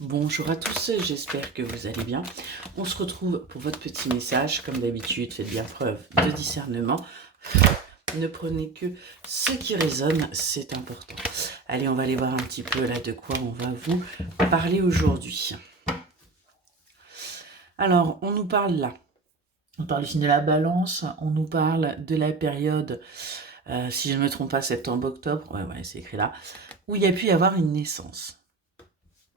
Bonjour à tous, j'espère que vous allez bien. On se retrouve pour votre petit message. Comme d'habitude, faites bien preuve de discernement. Ne prenez que ce qui résonne, c'est important. Allez, on va aller voir un petit peu là de quoi on va vous parler aujourd'hui. Alors, on nous parle là. On parle du signe de la balance, on nous parle de la période, si je ne me trompe pas, septembre-octobre, ouais, c'est écrit là, où il y a pu y avoir une naissance.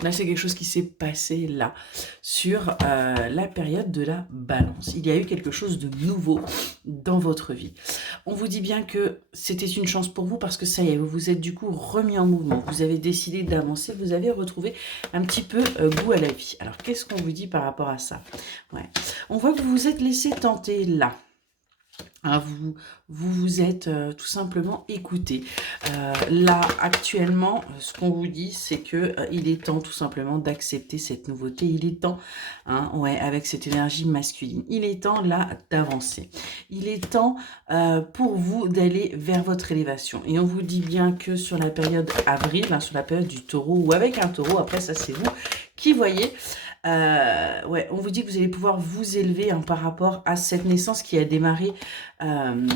Là, c'est quelque chose qui s'est passé là, sur la période de la balance. Il y a eu quelque chose de nouveau dans votre vie. On vous dit bien que c'était une chance pour vous parce que ça y est, vous vous êtes du coup remis en mouvement. Vous avez décidé d'avancer, vous avez retrouvé un petit peu goût à la vie. Alors, qu'est-ce qu'on vous dit par rapport à ça? Ouais. On voit que vous vous êtes laissé tenter là. Hein, vous êtes tout simplement écouté. Là, actuellement, ce qu'on vous dit, c'est que il est temps tout simplement d'accepter cette nouveauté. Il est temps, hein, ouais, avec cette énergie masculine, il est temps là d'avancer. Il est temps pour vous d'aller vers votre élévation. Et on vous dit bien que sur la période avril, hein, sur la période du taureau, ou avec un taureau, après ça c'est vous qui voyez, ouais, on vous dit que vous allez pouvoir vous élever hein, par rapport à cette naissance qui a démarré, mince,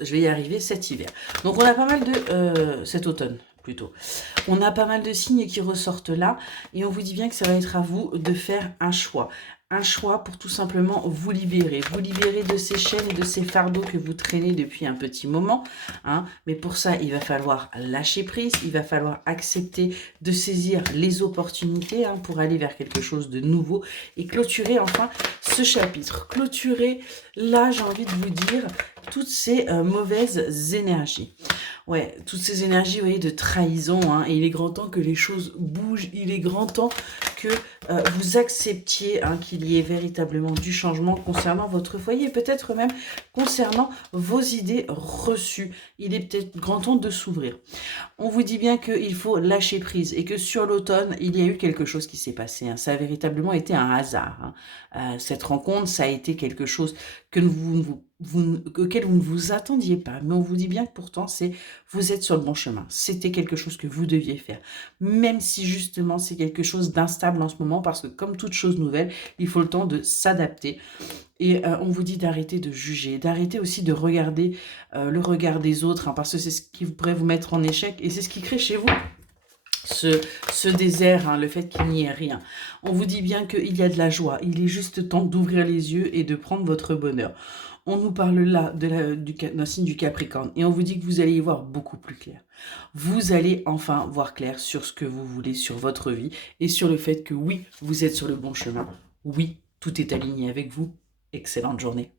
je vais y arriver, cet hiver. Donc on a pas mal de, cet automne plutôt. On a pas mal de signes qui ressortent là et on vous dit bien que ça va être à vous de faire un choix. Un choix pour tout simplement vous libérer de ces chaînes et de ces fardeaux que vous traînez depuis un petit moment. Hein. Mais pour ça, il va falloir lâcher prise, il va falloir accepter de saisir les opportunités hein, pour aller vers quelque chose de nouveau et clôturer enfin ce chapitre. Clôturer, là j'ai envie de vous dire, toutes ces mauvaises énergies. Ouais, toutes ces énergies, vous voyez, de trahison. Hein, et il est grand temps que les choses bougent. Il est grand temps que vous acceptiez hein, qu'il y ait véritablement du changement concernant votre foyer. Peut-être même concernant vos idées reçues. Il est peut-être grand temps de s'ouvrir. On vous dit bien qu'il faut lâcher prise. Et que sur l'automne, il y a eu quelque chose qui s'est passé. Hein. Ça a véritablement été un hasard. Hein. Cette rencontre, ça a été quelque chose que auquel vous ne vous attendiez pas. Mais on vous dit bien que pourtant, vous êtes sur le bon chemin. C'était quelque chose que vous deviez faire. Même si justement, c'est quelque chose d'instable en ce moment, parce que comme toute chose nouvelle, il faut le temps de s'adapter. Et on vous dit d'arrêter de juger, d'arrêter aussi de regarder le regard des autres, hein, parce que c'est ce qui pourrait vous mettre en échec, et c'est ce qui crée chez vous ce désert, hein, le fait qu'il n'y ait rien. On vous dit bien qu'il y a de la joie. Il est juste temps d'ouvrir les yeux et de prendre votre bonheur. On nous parle là d'un signe du Capricorne et on vous dit que vous allez y voir beaucoup plus clair. Vous allez enfin voir clair sur ce que vous voulez, sur votre vie et sur le fait que oui, vous êtes sur le bon chemin. Oui, tout est aligné avec vous. Excellente journée.